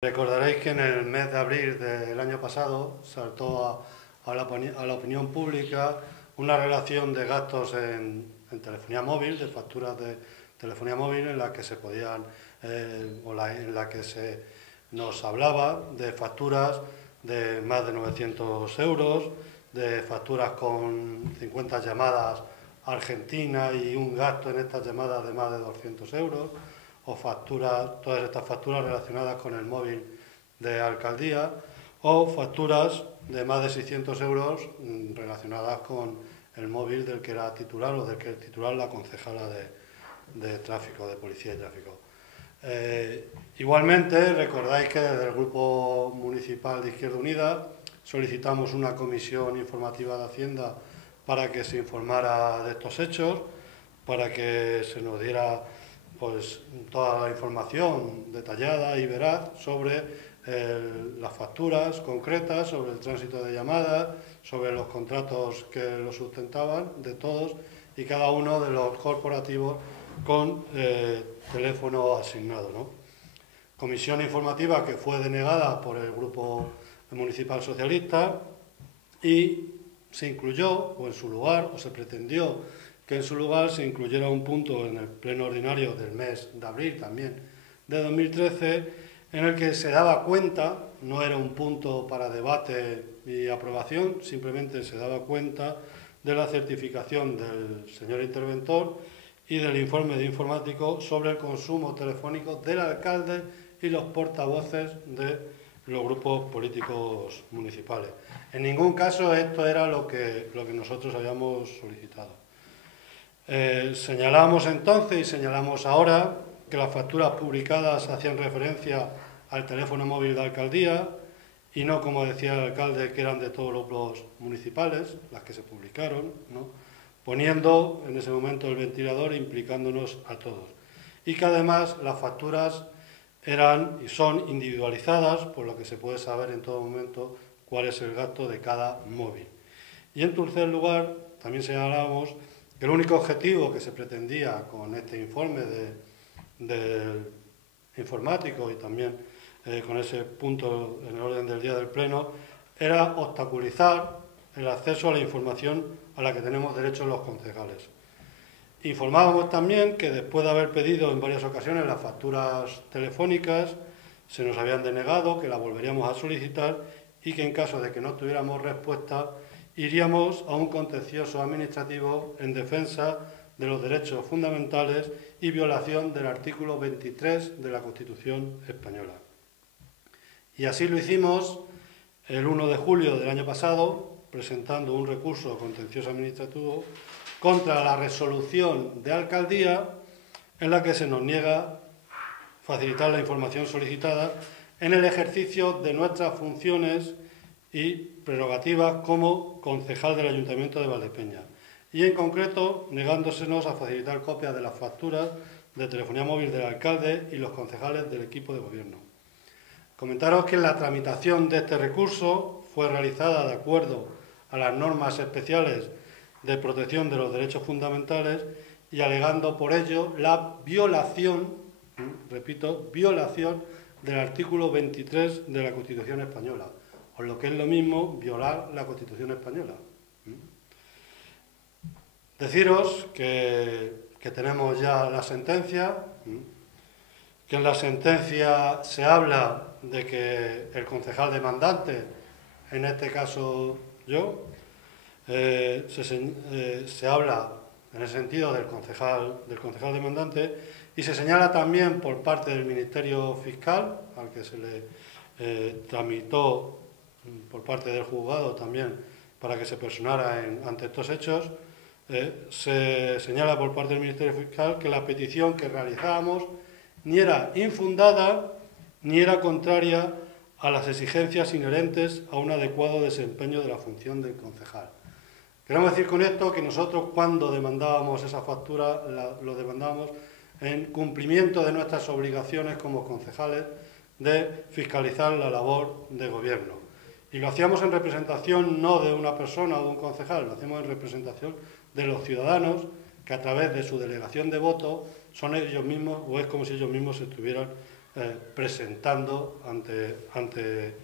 Recordaréis que en el mes de abril del año pasado saltó a la opinión pública una relación de gastos en telefonía móvil, de facturas de telefonía móvil, en la que se podían, en la que nos hablaba de facturas de más de 900 euros, de facturas con 50 llamadas a Argentina y un gasto en estas llamadas de más de 200 euros, o facturas, todas estas facturas relacionadas con el móvil de alcaldía, o facturas de más de 600 euros relacionadas con el móvil del que era titular o del que es titular la concejala de tráfico, de policía y tráfico. Igualmente, recordáis que desde el Grupo Municipal de Izquierda Unida solicitamos una comisión informativa de Hacienda para que se informara de estos hechos, para que se nos diera pues toda la información detallada y veraz sobre las facturas concretas, sobre el tránsito de llamadas, sobre los contratos que lo sustentaban de todos y cada uno de los corporativos con teléfono asignado, ¿no? Comisión informativa que fue denegada por el Grupo Municipal Socialista y se incluyó, o en su lugar, o se pretendió que en su lugar se incluyera un punto en el pleno ordinario del mes de abril también de 2013, en el que se daba cuenta, no era un punto para debate y aprobación, simplemente se daba cuenta de la certificación del señor interventor y del informe de informático sobre el consumo telefónico del alcalde y los portavoces de los grupos políticos municipales. En ningún caso esto era lo que nosotros habíamos solicitado. Señalamos entonces y señalamos ahora que las facturas publicadas hacían referencia al teléfono móvil de alcaldía y no, como decía el alcalde, que eran de todos los grupos municipales, las que se publicaron, ¿no? Poniendo en ese momento el ventilador e implicándonos a todos. Y que además las facturas eran y son individualizadas, por lo que se puede saber en todo momento cuál es el gasto de cada móvil. Y en tercer lugar, también señalamos que el único objetivo que se pretendía con este informe del informático y también con ese punto en el orden del día del Pleno era obstaculizar el acceso a la información a la que tenemos derecho los concejales. Informábamos también que después de haber pedido en varias ocasiones las facturas telefónicas, se nos habían denegado, que las volveríamos a solicitar y que en caso de que no tuviéramos respuesta, iríamos a un contencioso administrativo en defensa de los derechos fundamentales y violación del artículo 23 de la Constitución española. Y así lo hicimos el 1 de julio del año pasado, presentando un recurso contencioso administrativo contra la resolución de alcaldía en la que se nos niega facilitar la información solicitada en el ejercicio de nuestras funciones y prerrogativas como concejal del Ayuntamiento de Valdepeñas, y en concreto negándosenos a facilitar copias de las facturas de telefonía móvil del alcalde y los concejales del equipo de gobierno. Comentaros que la tramitación de este recurso fue realizada de acuerdo a las normas especiales de protección de los derechos fundamentales y alegando por ello la violación, repito, violación del artículo 23 de la Constitución española, o lo que es lo mismo, violar la Constitución española. Deciros que tenemos ya la sentencia, que en la sentencia se habla de que el concejal demandante, en este caso yo, se habla en el sentido del concejal demandante y se señala también por parte del Ministerio Fiscal, al que se le tramitó por parte del juzgado también para que se personara ante estos hechos, se señala por parte del Ministerio Fiscal que la petición que realizábamos ni era infundada ni era contraria a las exigencias inherentes a un adecuado desempeño de la función del concejal. Queremos decir con esto que nosotros cuando demandábamos esa factura lo demandábamos en cumplimiento de nuestras obligaciones como concejales de fiscalizar la labor de gobierno. Y lo hacíamos en representación no de una persona o de un concejal, lo hacíamos en representación de los ciudadanos que a través de su delegación de voto son ellos mismos o es como si ellos mismos estuvieran presentando ante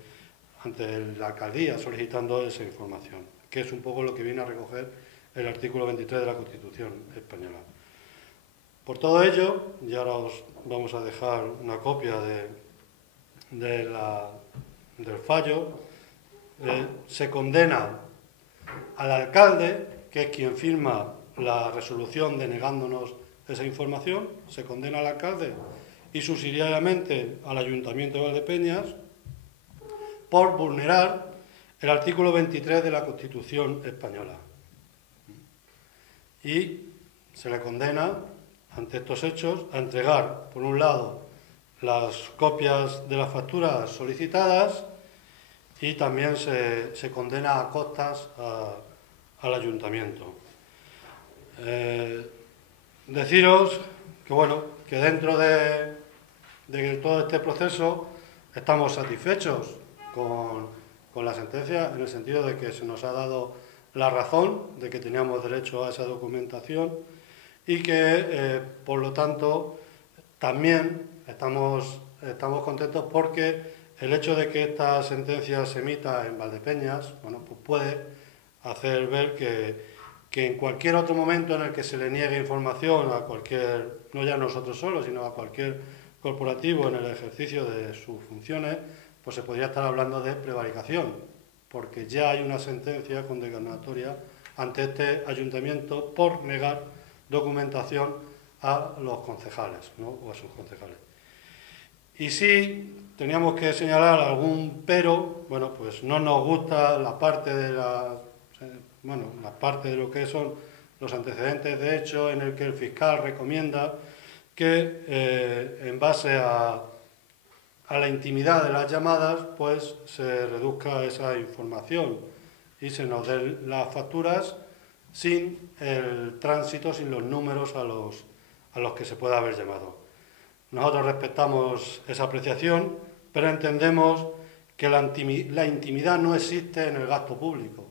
la alcaldía, solicitando esa información, que es un poco lo que viene a recoger el artículo 23 de la Constitución española. Por todo ello, y ahora os vamos a dejar una copia del fallo, se condena al alcalde, que es quien firma la resolución denegándonos esa información, se condena al alcalde y subsidiariamente al Ayuntamiento de Valdepeñas por vulnerar el artículo 23 de la Constitución española. Y se le condena, ante estos hechos, a entregar, por un lado, las copias de las facturas solicitadas y también se condena a costas al Ayuntamiento. Deciros que, bueno, que dentro de todo este proceso estamos satisfechos con la sentencia, en el sentido de que se nos ha dado la razón de que teníamos derecho a esa documentación y que, por lo tanto, también estamos contentos porque el hecho de que esta sentencia se emita en Valdepeñas, bueno, pues puede hacer ver que en cualquier otro momento en el que se le niegue información a cualquier, no ya a nosotros solos, sino a cualquier corporativo en el ejercicio de sus funciones, pues se podría estar hablando de prevaricación, porque ya hay una sentencia condenatoria ante este ayuntamiento por negar documentación a los concejales, ¿no? O a sus concejales. Y si teníamos que señalar algún pero, bueno, pues no nos gusta la parte de la parte de lo que son los antecedentes de hecho, en el que el fiscal recomienda que en base a la intimidad de las llamadas, pues se reduzca esa información y se nos den las facturas sin el tránsito, sin los números a los que se pueda haber llamado. Nosotros respetamos esa apreciación, pero entendemos que la intimidad no existe en el gasto público.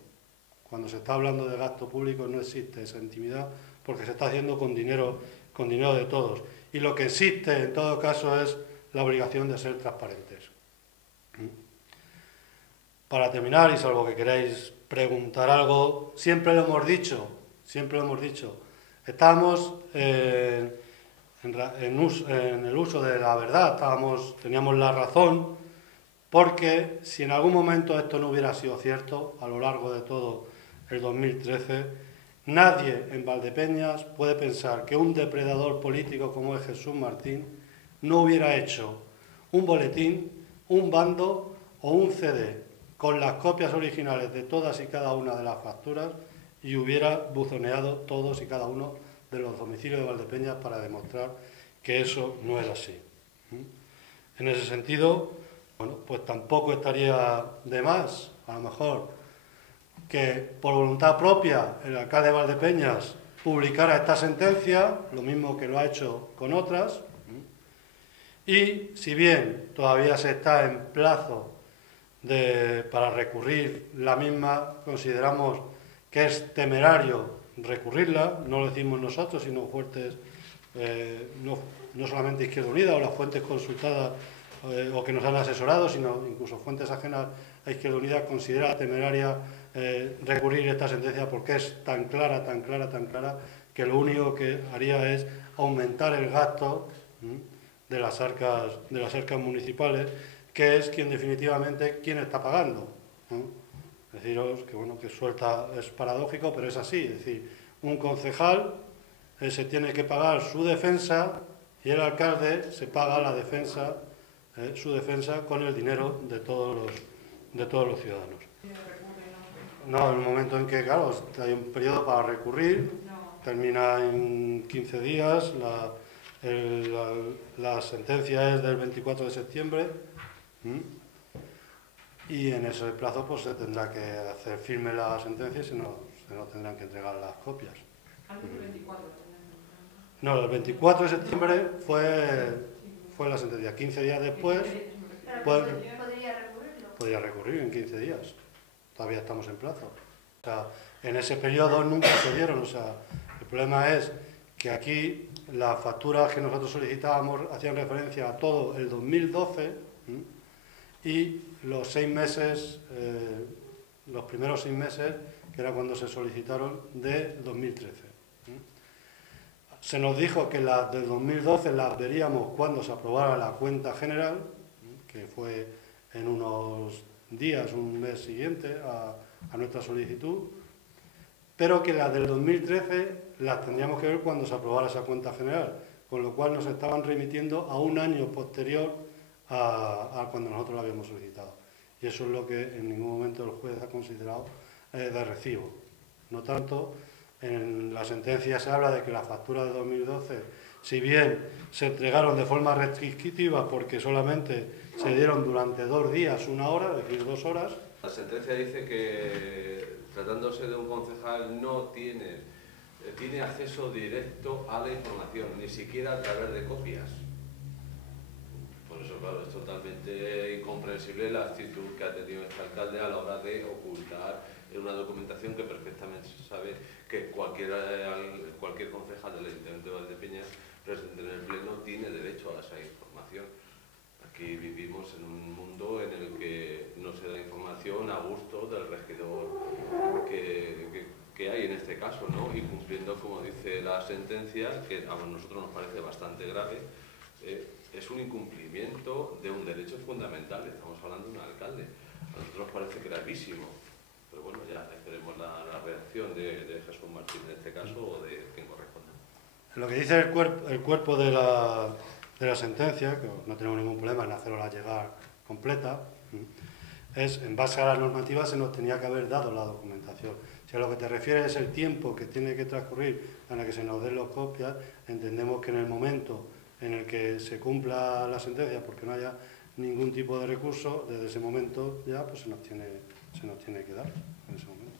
Cuando se está hablando de gasto público no existe esa intimidad porque se está haciendo con dinero de todos. Y lo que existe en todo caso es la obligación de ser transparentes. Para terminar, y salvo que queráis preguntar algo, siempre lo hemos dicho, estábamos en el uso de la verdad, teníamos la razón, porque si en algún momento esto no hubiera sido cierto, a lo largo de todo el 2013, nadie en Valdepeñas puede pensar que un depredador político como es Jesús Martín no hubiera hecho un boletín, un bando o un CD con las copias originales de todas y cada una de las facturas y hubiera buzoneado todos y cada uno de los domicilios de Valdepeñas para demostrar que eso no era así. En ese sentido, bueno, pues tampoco estaría de más, a lo mejor, que por voluntad propia el alcalde de Valdepeñas publicara esta sentencia, lo mismo que lo ha hecho con otras, y si bien todavía se está en plazo para recurrir la misma, consideramos que es temerario recurrirla, no lo decimos nosotros, sino fuentes, no solamente Izquierda Unida o las fuentes consultadas o que nos han asesorado, sino incluso fuentes ajenas a Izquierda Unida, considera temeraria recurrir esta sentencia porque es tan clara, que lo único que haría es aumentar el gasto de las arcas municipales, que es quien definitivamente está pagando. Deciros que bueno, que es paradójico, pero es así. Es decir, un concejal se tiene que pagar su defensa y el alcalde se paga la defensa, su defensa con el dinero de todos los ciudadanos. No, en el momento en que, claro, hay un periodo para recurrir, termina en 15 días, la sentencia es del 24 de septiembre y en ese plazo pues se tendrá que hacer firme la sentencia y se nos tendrán que entregar las copias. Antes del 24. No, el 24 de septiembre fue la sentencia. 15 días después podría recurrir en 15 días. Todavía estamos en plazo. O sea, en ese periodo nunca se dieron. O sea, el problema es que aquí las facturas que nosotros solicitábamos hacían referencia a todo el 2012 y los 6 meses, los primeros 6 meses, que era cuando se solicitaron, de 2013. Se nos dijo que las del 2012 las veríamos cuando se aprobara la cuenta general, que fue en unos días, un mes siguiente a nuestra solicitud, pero que las del 2013 las tendríamos que ver cuando se aprobara esa cuenta general, con lo cual nos estaban remitiendo a un año posterior a cuando nosotros la habíamos solicitado. Y eso es lo que en ningún momento el juez ha considerado de recibo. No tanto, en la sentencia se habla de que las facturas de 2012, si bien se entregaron de forma restrictiva porque solamente se dieron durante 2 días, 1 hora, es decir, 2 horas. La sentencia dice que, tratándose de un concejal, no tiene acceso directo a la información, ni siquiera a través de copias. Por eso, claro, es totalmente incomprensible la actitud que ha tenido este alcalde a la hora de ocultar una documentación que perfectamente se sabe que cualquier concejal del Ayuntamiento de Valdepeñas presente en el Pleno tiene derecho a esa información. Aquí vivimos en un mundo en el que no se da información a gusto del regidor que hay en este caso, ¿no? Y cumpliendo, como dice la sentencia, que a nosotros nos parece bastante grave, es un incumplimiento de un derecho fundamental. Estamos hablando de un alcalde. A nosotros nos parece gravísimo. Pero bueno, ya esperemos la reacción de Jesús Martín en este caso o de quien corresponda. Lo que dice el cuerpo de la sentencia, que no tenemos ningún problema en hacerla llegar completa, es, en base a la normativa se nos tenía que haber dado la documentación. Si a lo que te refieres es el tiempo que tiene que transcurrir para que se nos den las copias, entendemos que en el momento en el que se cumpla la sentencia, porque no haya ningún tipo de recurso, desde ese momento ya pues se nos tiene que dar en ese momento.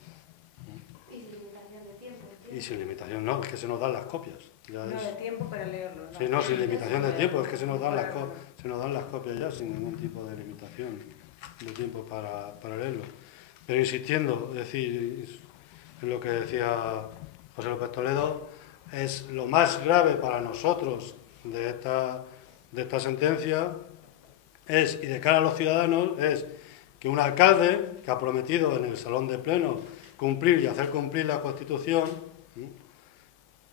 ¿Y sin limitación de tiempo? Y sin limitación, no, es que se nos dan las copias. Ya no es... de tiempo para leerlo. Sí, no, sin limitación de tiempo, es que se nos dan las copias ya sin ningún tipo de limitación de tiempo para leerlo. Pero insistiendo, es decir, en lo que decía José López Toledo, es lo más grave para nosotros de esta sentencia es, y de cara a los ciudadanos, es que un alcalde que ha prometido en el salón de pleno cumplir y hacer cumplir la Constitución,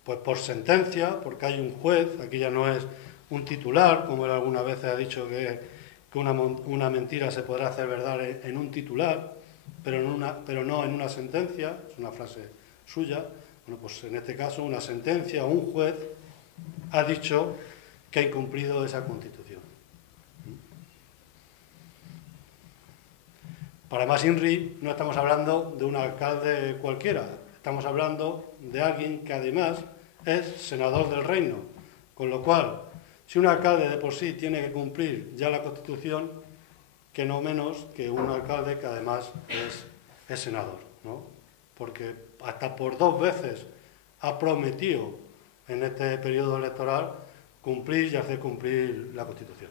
pues por sentencia, porque hay un juez, aquí ya no es un titular, como él algunas veces ha dicho que una mentira se podrá hacer verdad en un titular, pero no en una sentencia, es una frase suya. Bueno, pues en este caso una sentencia, un juez ha dicho que ha incumplido esa Constitución. Para más INRI no estamos hablando de un alcalde cualquiera, estamos hablando de alguien que además es senador del reino, con lo cual, si un alcalde de por sí tiene que cumplir ya la Constitución, que no menos que un alcalde que además es senador, ¿no? Porque hasta por 2 veces ha prometido en este periodo electoral cumplir y hacer cumplir la Constitución.